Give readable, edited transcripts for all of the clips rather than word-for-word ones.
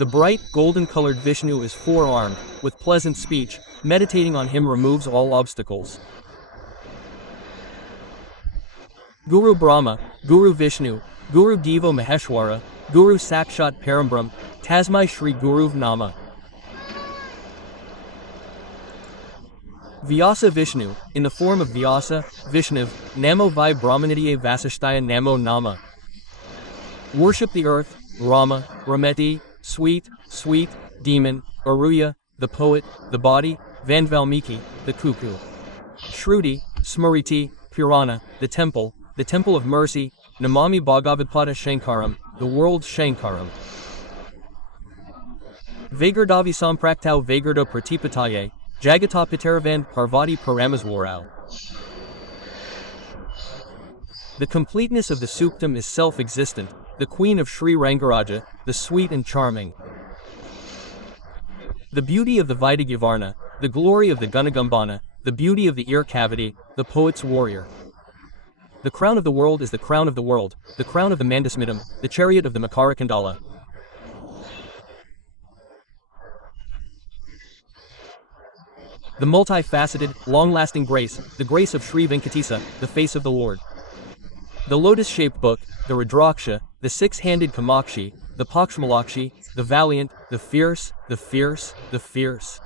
The bright, golden-colored Vishnu is four-armed, with pleasant speech. Meditating on him removes all obstacles. Guru Brahma, Guru Vishnu, Guru Devo Maheshwara, Guru Sakshat Parambrahm, Tasmai Shri Guruv Nama. Vyasa Vishnu, in the form of Vyasa, Vishnu, Namo Vai Brahmanidye Vasishtaya Namo Nama. Worship the earth, Rama, Rameti, sweet, sweet, demon, Aruya, the poet, the body, Van Valmiki, the cuckoo. Shruti, Smriti, Purana, the temple of mercy, Namami Bhagavapada Shankaram, the world's Shankaram. Vagardavi Sampraktau Vagarda Pratipataye, Jagata Pitaravan Parvati Paramaswarao. The completeness of the Suktam is self-existent, the queen of Sri Rangaraja, the sweet and charming. The beauty of the Vidagyavarna, the glory of the Gunagambana, the beauty of the ear cavity, the poet's warrior. The crown of the world is the crown of the world, the crown of the Mandasmitam, the chariot of the Makarakandala. The multifaceted, long-lasting grace, the grace of Sri Venkatesa, the face of the Lord. The lotus-shaped book, the Rudraksha, the six-handed Kamakshi, the Pakshmalakshi, the valiant, the fierce, the fierce, the fierce.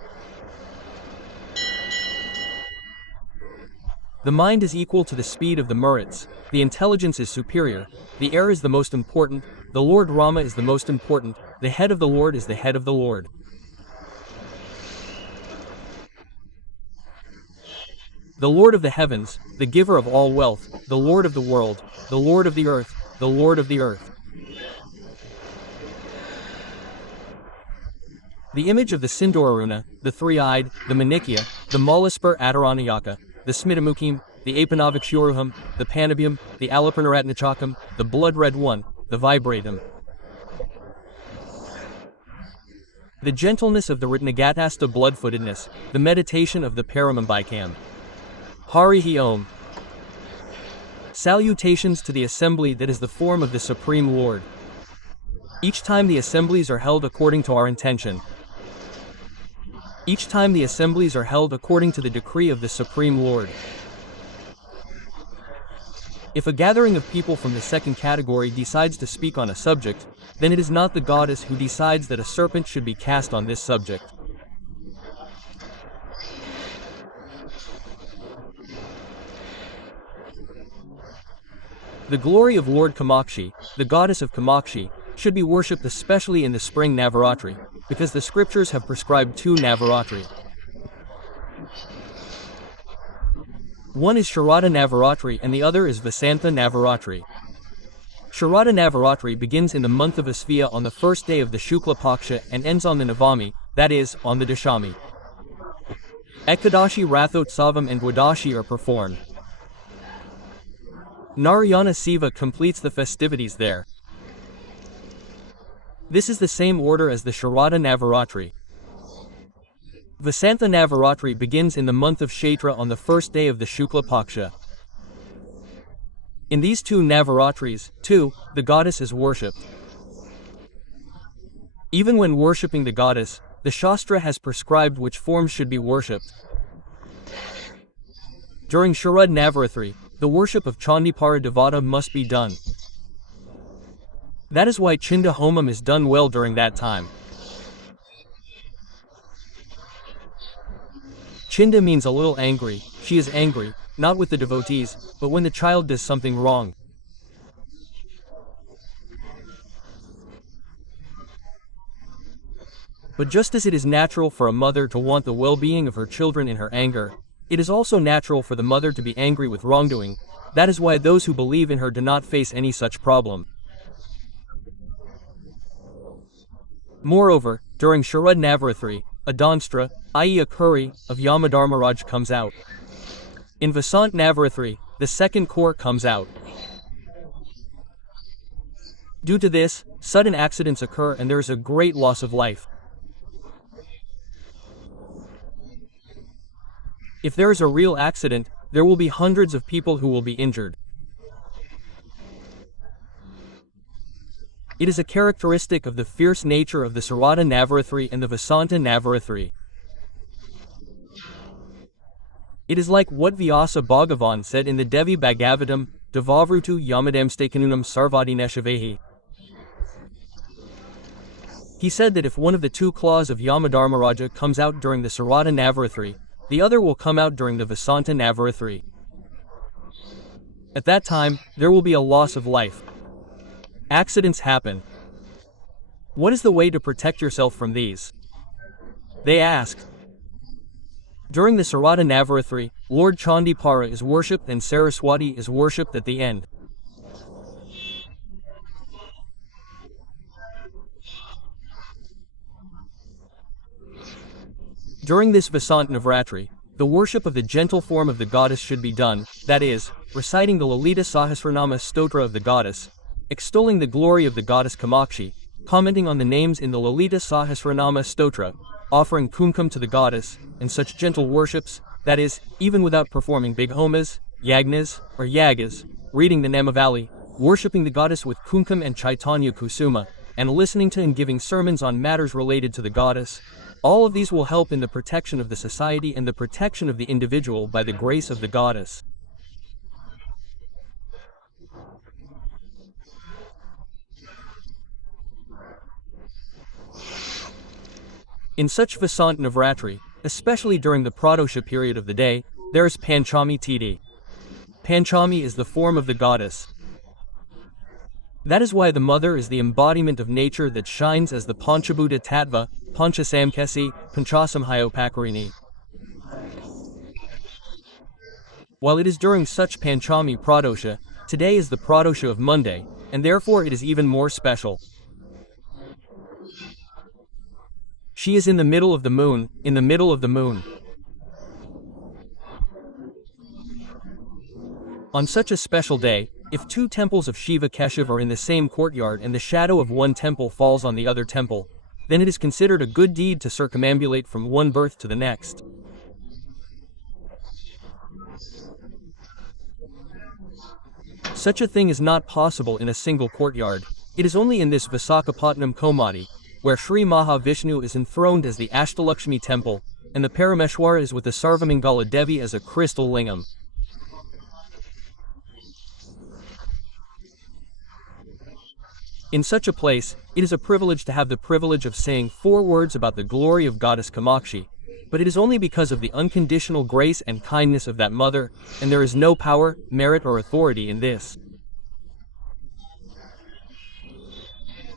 The mind is equal to the speed of the Maruts, the intelligence is superior, the air is the most important, the Lord Rama is the most important, the head of the Lord is the head of the Lord. The Lord of the heavens, the giver of all wealth, the Lord of the world, the Lord of the earth, the Lord of the earth. The image of the Sindhuraruna, the three-eyed, the Manikya, the Malaspur Adaranayaka, the Smitamukim, the Apanavikshuruham, the Panabhyam, the Alaparnaratnachakam, the blood-red one, the Vibratum. The gentleness of the Ritnagatasta blood-footedness, the meditation of the Paramambikam. Harihi Om. Salutations to the assembly that is the form of the Supreme Lord. Each time the assemblies are held according to our intention. Each time the assemblies are held according to the decree of the Supreme Lord. If a gathering of people from the second category decides to speak on a subject, then it is not the goddess who decides that a serpent should be cast on this subject. The glory of Lord Kamakshi, the goddess of Kamakshi, should be worshipped especially in the spring Navaratri, because the scriptures have prescribed 2 Navaratri. One is Sharada Navaratri and the other is Vasantha Navaratri. Sharada Navaratri begins in the month of Asviya on the first day of the Shukla Paksha and ends on the Navami, that is, on the Dashami. Ekadashi Rathotsavam and Dwadashi are performed. Narayana Siva completes the festivities there. This is the same order as the Sharada Navaratri. Vasantha Navaratri begins in the month of Kshetra on the first day of the Shukla Paksha. In these 2 Navaratris, too, the goddess is worshipped. Even when worshipping the goddess, the Shastra has prescribed which forms should be worshipped. During Sharad Navaratri, the worship of Chandipara Devata must be done. That is why Chinda Homam is done well during that time. Chinda means a little angry. She is angry, not with the devotees, but when the child does something wrong. But just as it is natural for a mother to want the well-being of her children in her anger, it is also natural for the mother to be angry with wrongdoing. That is why those who believe in her do not face any such problem. Moreover, during Sharad Navaratri, a Danstra, i.e. a curry, of Yamadharmaraj comes out. In Vasant Navaratri, the second core comes out. Due to this, sudden accidents occur and there is a great loss of life. If there is a real accident, there will be hundreds of people who will be injured. It is a characteristic of the fierce nature of the Sarada Navarathri and the Vasanta Navarathri. It is like what Vyasa Bhagavan said in the Devi Bhagavatam, Devavrutu Yamadamstakanunam Sarvadineshavehi. He said that if one of the two claws of Yamadharmaraja comes out during the Sarada Navarathri, the other will come out during the Vasanta Navarathri. At that time, there will be a loss of life. Accidents happen. What is the way to protect yourself from these? They asked. During the Sarada Navarathri, Lord Chandipara is worshipped and Saraswati is worshipped at the end. During this Vasant Navratri, the worship of the gentle form of the goddess should be done, that is, reciting the Lalita Sahasranama Stotra of the goddess, extolling the glory of the goddess Kamakshi, commenting on the names in the Lalita Sahasranama Stotra, offering kumkum to the goddess, and such gentle worships, that is, even without performing big homas, yagnas, or yagas, reading the Namavali, worshipping the goddess with kumkum and chaitanya kusuma, and listening to and giving sermons on matters related to the goddess. All of these will help in the protection of the society and the protection of the individual by the grace of the goddess. In such Vasant Navratri, especially during the Pradosha period of the day, there is Panchami Tidi. Panchami is the form of the goddess. That is why the mother is the embodiment of nature that shines as the Panchabhuta Tattva, Panchasamkesi, Panchasamhayopakarini. While it is during such Panchami Pradosha, today is the Pradosha of Monday, and therefore it is even more special. She is in the middle of the moon, in the middle of the moon. On such a special day, if two temples of Shiva Keshav are in the same courtyard and the shadow of one temple falls on the other temple, then it is considered a good deed to circumambulate from one birth to the next. Such a thing is not possible in a single courtyard. It is only in this Visakhapatnam Komadi, where Sri Mahavishnu is enthroned as the Ashtalakshmi temple, and the Parameshwara is with the Sarvamangala Devi as a crystal lingam. In such a place, it is a privilege to have the privilege of saying 4 words about the glory of Goddess Kamakshi, but it is only because of the unconditional grace and kindness of that mother, and there is no power, merit or authority in this.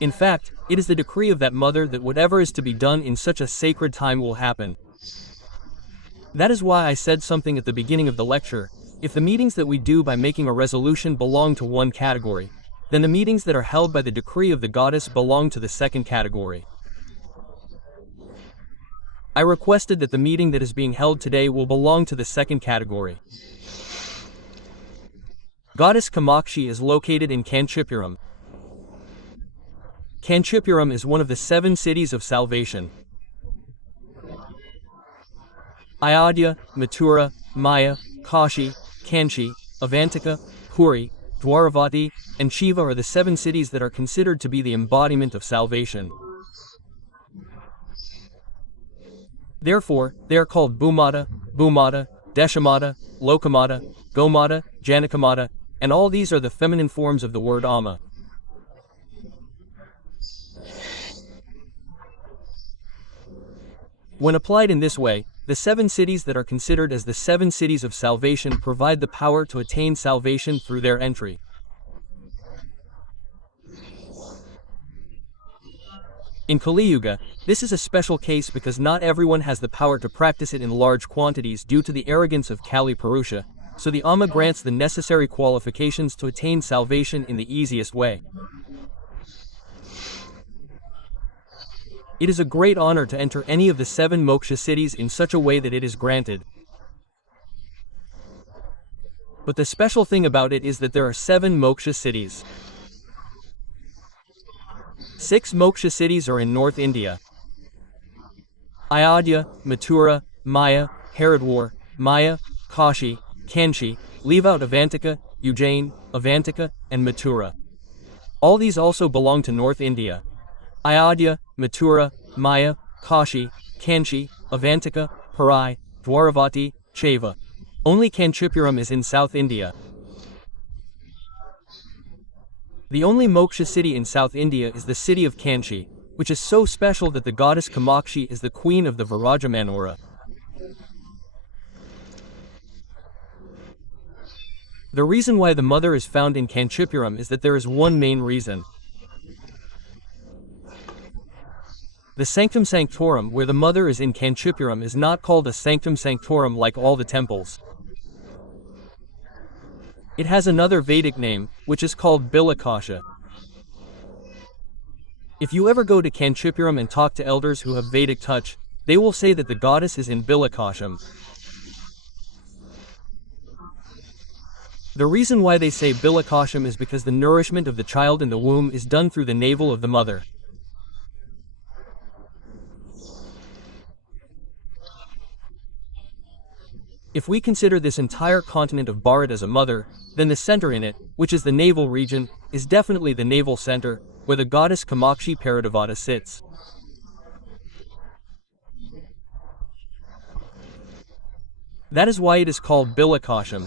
In fact, it is the decree of that mother that whatever is to be done in such a sacred time will happen. That is why I said something at the beginning of the lecture. If the meetings that we do by making a resolution belong to one category, then the meetings that are held by the decree of the goddess belong to the second category. I requested that the meeting that is being held today will belong to the second category. Goddess Kamakshi is located in Kanchipuram. Kanchipuram is one of the 7 cities of salvation. Ayodhya, Mathura, Maya, Kashi, Kanchi, Avantika, Puri, Dwaravati, and Shiva are the 7 cities that are considered to be the embodiment of salvation. Therefore, they are called Bhumata, Bhumata, Deshamata, Lokamata, Gomata, Janakamata, and all these are the feminine forms of the word Amma. When applied in this way, the 7 cities that are considered as the 7 cities of salvation provide the power to attain salvation through their entry. In Kali Yuga, this is a special case because not everyone has the power to practice it in large quantities due to the arrogance of Kali Purusha, so the Amma grants the necessary qualifications to attain salvation in the easiest way. It is a great honor to enter any of the 7 moksha cities in such a way that it is granted. But the special thing about it is that there are 7 moksha cities. 6 moksha cities are in North India. Ayodhya, Mathura, Maya, Haridwar, Maya, Kashi, Kanchi, leave out Avantika, Ujjain, Avantika, and Mathura. All these also belong to North India. Ayodhya, Mathura, Maya, Kashi, Kanchi, Avantika, Parai, Dwaravati, Cheva. Only Kanchipuram is in South India. The only moksha city in South India is the city of Kanchi, which is so special that the goddess Kamakshi is the queen of the Virajamanora. The reason why the mother is found in Kanchipuram is that there is one main reason. The sanctum sanctorum where the mother is in Kanchipuram is not called a sanctum sanctorum like all the temples. It has another Vedic name, which is called Bilakasha. If you ever go to Kanchipuram and talk to elders who have Vedic touch, they will say that the goddess is in Bilakasham. The reason why they say Bilakasham is because the nourishment of the child in the womb is done through the navel of the mother. If we consider this entire continent of Bharat as a mother, then the center in it, which is the navel region, is definitely the navel center, where the goddess Kamakshi Paradevata sits. That is why it is called Bilakasham.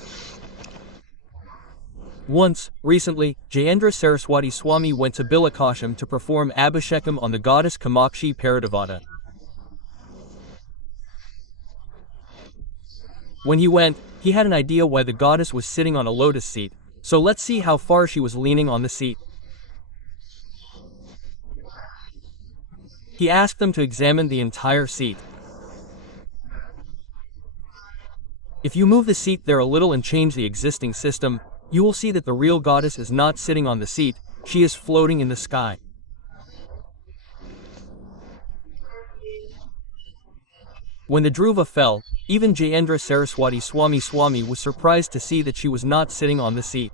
Once, recently, Jayendra Saraswati Swami went to Bilakasham to perform Abhishekam on the goddess Kamakshi Paradevata. When he went, he had an idea why the goddess was sitting on a lotus seat, so let's see how far she was leaning on the seat. He asked them to examine the entire seat. If you move the seat there a little and change the existing system, you will see that the real goddess is not sitting on the seat, she is floating in the sky. When the Dhruva fell, even Jayendra Saraswati Swami was surprised to see that she was not sitting on the seat.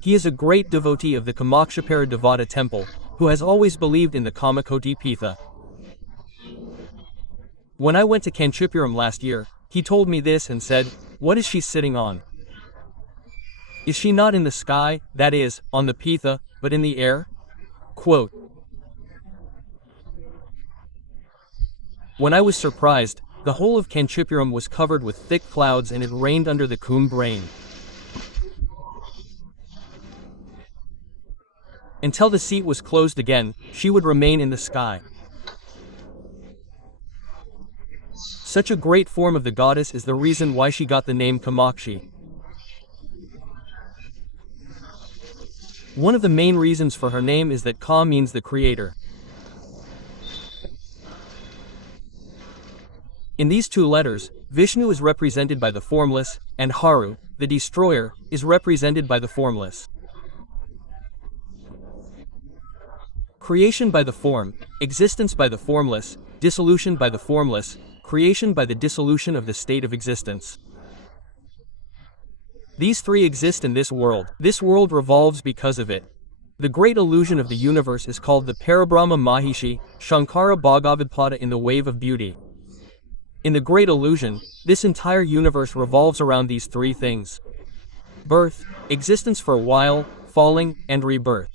He is a great devotee of the Kamakshapara Devata temple, who has always believed in the Kamakoti Pitha. When I went to Kanchipuram last year, he told me this and said, "What is she sitting on? Is she not in the sky, that is, on the Pitha, but in the air?" Quote. When I was surprised, the whole of Kanchipuram was covered with thick clouds and it rained under the Kumbh rain. Until the seat was closed again, she would remain in the sky. Such a great form of the goddess is the reason why she got the name Kamakshi. One of the main reasons for her name is that Ka means the creator. In these two letters, Vishnu is represented by the formless, and Haru, the destroyer, is represented by the formless. Creation by the form, existence by the formless, dissolution by the formless, creation by the dissolution of the state of existence. These three exist in this world. This world revolves because of it. The great illusion of the universe is called the Parabrahma Mahishi, Shankara Bhagavidpada in the wave of beauty. In the great illusion, this entire universe revolves around these three things. Birth, existence for a while, falling, and rebirth.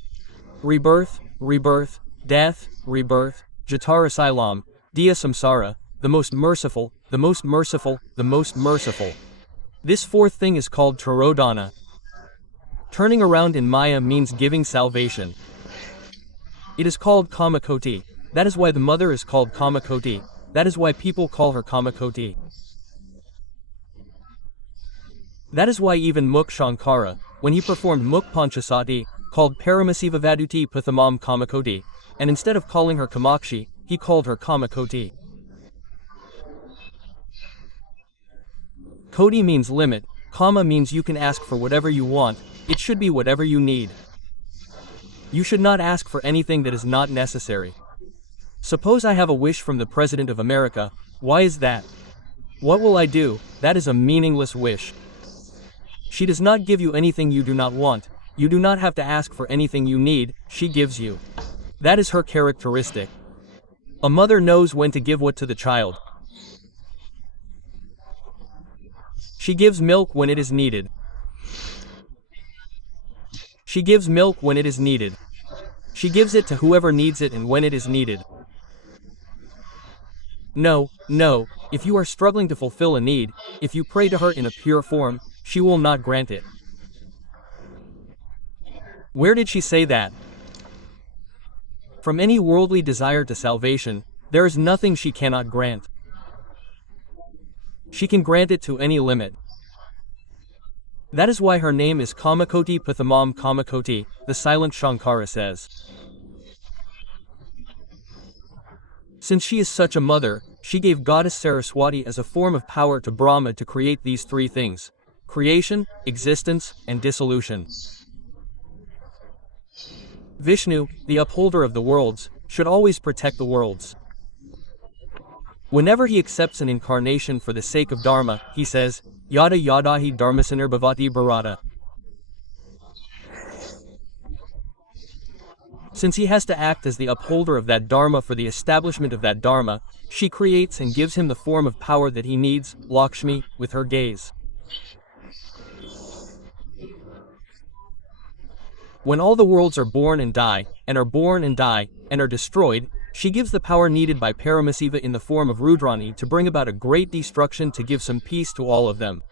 Rebirth, rebirth, death, rebirth, Jatara Silam, Diya Samsara, the most merciful, the most merciful, the most merciful. This fourth thing is called Tarodhana. Turning around in Maya means giving salvation. It is called Kamakoti. That is why the mother is called Kamakoti. That is why people call her Kamakoti. That is why even Mukh Shankara, when he performed Mukh Panchasati, called Paramasiva Vaduti Pathamam Kamakoti, and instead of calling her Kamakshi, he called her Kamakoti. Koti means limit, Kama means you can ask for whatever you want, it should be whatever you need. You should not ask for anything that is not necessary. Suppose I have a wish from the President of America, why is that? What will I do? That is a meaningless wish. She does not give you anything you do not want, you do not have to ask for anything you need, she gives you. That is her characteristic. A mother knows when to give what to the child. She gives milk when it is needed. She gives milk when it is needed. She gives it to whoever needs it and when it is needed. No, no, if you are struggling to fulfill a need, if you pray to her in a pure form, she will not grant it. Where did she say that? From any worldly desire to salvation, there is nothing she cannot grant. She can grant it to any limit. That is why her name is Kamakoti Pathamam Kamakoti, the silent Shankara says. Since she is such a mother, she gave goddess Saraswati as a form of power to Brahma to create these three things: creation, existence, and dissolution. Vishnu, the upholder of the worlds, should always protect the worlds. Whenever he accepts an incarnation for the sake of Dharma, he says, Yada yadahi dharmasanar bhavati bharata. Since he has to act as the upholder of that Dharma for the establishment of that Dharma, she creates and gives him the form of power that he needs, Lakshmi, with her gaze. When all the worlds are born and die, and are born and die, and are destroyed, she gives the power needed by Paramasiva in the form of Rudrani to bring about a great destruction to give some peace to all of them.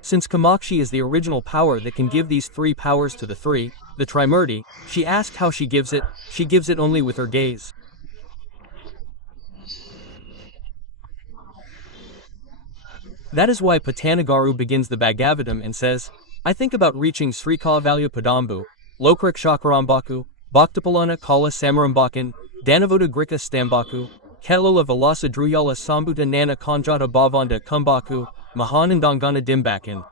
Since Kamakshi is the original power that can give these three powers to the three, the Trimurti, she asked how she gives it only with her gaze. That is why Patanagaru begins the Bhagavatam and says, I think about reaching Srikavalya Padambu, Lokrik Shakarambaku, Bhaktapalana Kala Samarambakan, Danavoda Grika Stambaku, Kelala Vilasa Druyala Sambuta Nana Kanjata Bhavanda Kumbaku, Mahanandangana Dimbakan.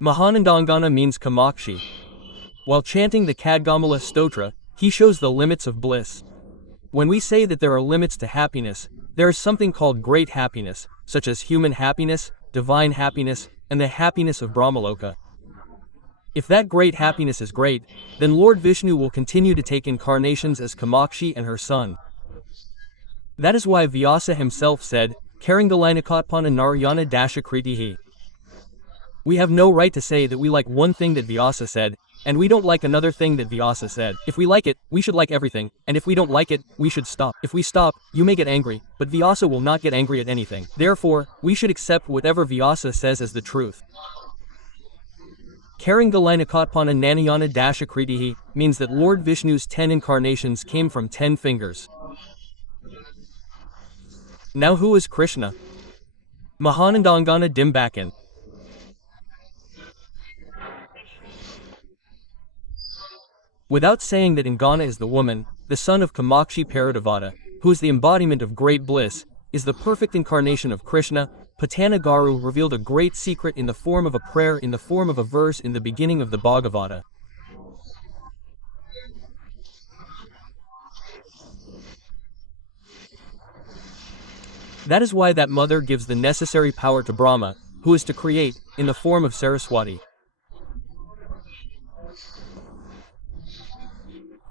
Mahanandangana means Kamakshi. While chanting the Kadgamala Stotra, he shows the limits of bliss. When we say that there are limits to happiness, there is something called great happiness, such as human happiness, divine happiness, and the happiness of Brahmaloka. If that great happiness is great, then Lord Vishnu will continue to take incarnations as Kamakshi and her son. That is why Vyasa himself said, Karangalinakatpana Narayana Dashakritihi. We have no right to say that we like one thing that Vyasa said, and we don't like another thing that Vyasa said. If we like it, we should like everything, and if we don't like it, we should stop. If we stop, you may get angry, but Vyasa will not get angry at anything. Therefore, we should accept whatever Vyasa says as the truth. Karangalinakatpana Nanayana Dashakritihi means that Lord Vishnu's 10 incarnations came from 10 fingers. Now who is Krishna? Mahanandangana Dimbakan. Without saying that Ingana is the woman, the son of Kamakshi Paradevata, who is the embodiment of great bliss, is the perfect incarnation of Krishna, Patanagaru revealed a great secret in the form of a prayer in the form of a verse in the beginning of the Bhagavata. That is why that mother gives the necessary power to Brahma, who is to create, in the form of Saraswati.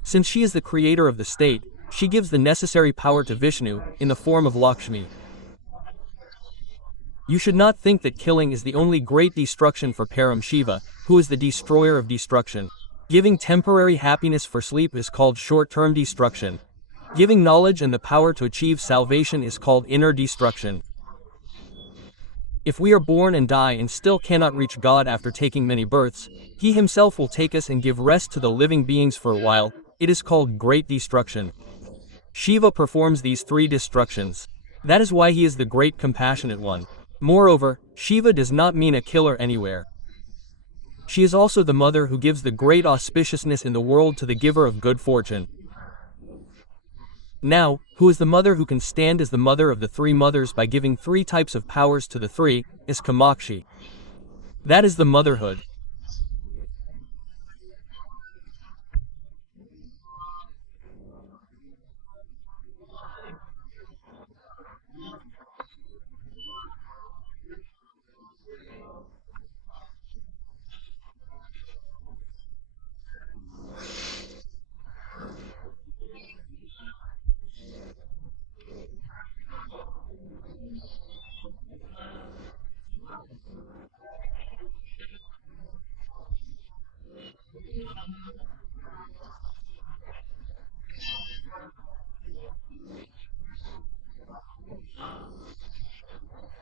Since she is the creator of the state, she gives the necessary power to Vishnu, in the form of Lakshmi. You should not think that killing is the only great destruction for Param Shiva, who is the destroyer of destruction. Giving temporary happiness for sleep is called short-term destruction. Giving knowledge and the power to achieve salvation is called inner destruction. If we are born and die and still cannot reach God after taking many births, He Himself will take us and give rest to the living beings for a while. It is called great destruction. Shiva performs these three destructions. That is why he is the great compassionate one. Moreover, Shiva does not mean a killer anywhere. She is also the mother who gives the great auspiciousness in the world to the giver of good fortune. Now, who is the mother who can stand as the mother of the three mothers by giving three types of powers to the three, is Kamakshi. That is the motherhood.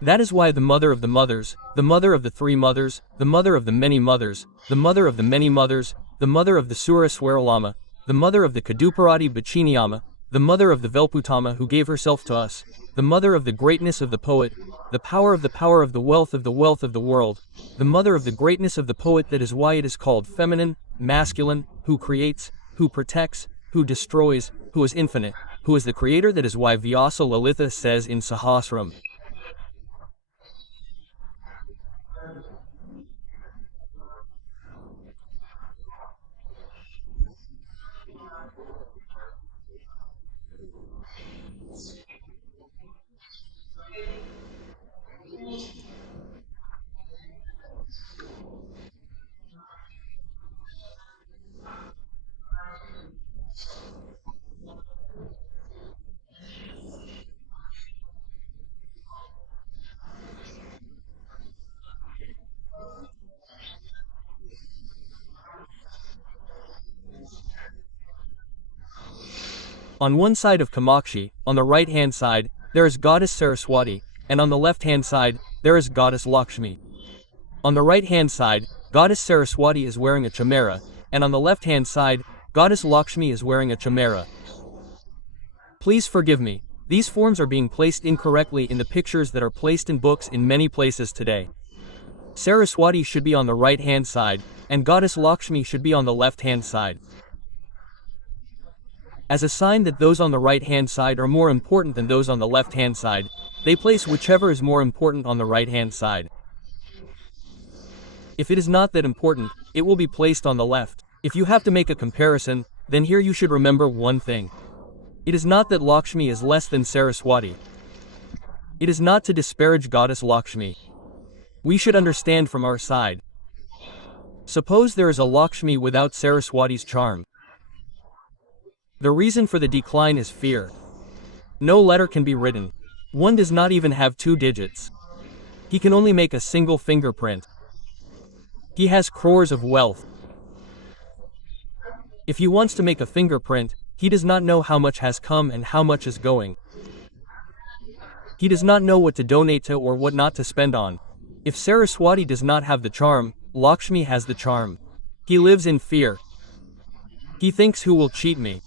That is why the mother of the mothers, the mother of the three mothers, the mother of the many mothers, the mother of the many mothers, the mother of the Suraswaralama, the mother of the Kaduparati Bachiniyama, the mother of the Velputama who gave herself to us, the mother of the greatness of the poet, the power of the wealth of the wealth of the world, the mother of the greatness of the poet, that is why it is called feminine, masculine, who creates, who protects, who destroys, who is infinite, who is the creator, that is why Vyasa Lalitha says in Sahasram. On one side of Kamakshi, on the right-hand side, there is goddess Saraswati, and on the left-hand side, there is goddess Lakshmi. On the right-hand side, goddess Saraswati is wearing a chamera, and on the left-hand side, goddess Lakshmi is wearing a chamera. Please forgive me, these forms are being placed incorrectly in the pictures that are placed in books in many places today. Saraswati should be on the right-hand side, and goddess Lakshmi should be on the left-hand side. As a sign that those on the right-hand side are more important than those on the left-hand side, they place whichever is more important on the right-hand side. If it is not that important, it will be placed on the left. If you have to make a comparison, then here you should remember one thing. It is not that Lakshmi is less than Saraswati. It is not to disparage goddess Lakshmi. We should understand from our side. Suppose there is a Lakshmi without Saraswati's charm. The reason for the decline is fear. No letter can be written. One does not even have 2 digits. He can only make a single fingerprint. He has crores of wealth. If he wants to make a fingerprint, he does not know how much has come and how much is going. He does not know what to donate to or what not to spend on. If Saraswati does not have the charm, Lakshmi has the charm. He lives in fear. He thinks, who will cheat me?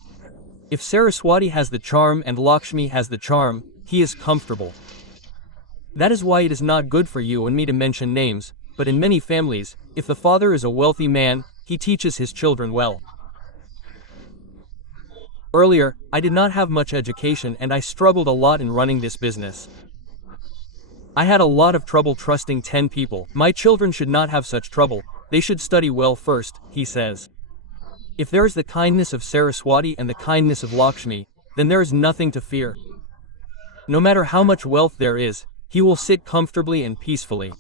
If Saraswati has the charm and Lakshmi has the charm, he is comfortable. That is why it is not good for you and me to mention names, but in many families, if the father is a wealthy man, he teaches his children well. Earlier, I did not have much education and I struggled a lot in running this business. I had a lot of trouble trusting 10 people. My children should not have such trouble, they should study well first, he says. If there is the kindness of Saraswati and the kindness of Lakshmi, then there is nothing to fear. No matter how much wealth there is, he will sit comfortably and peacefully.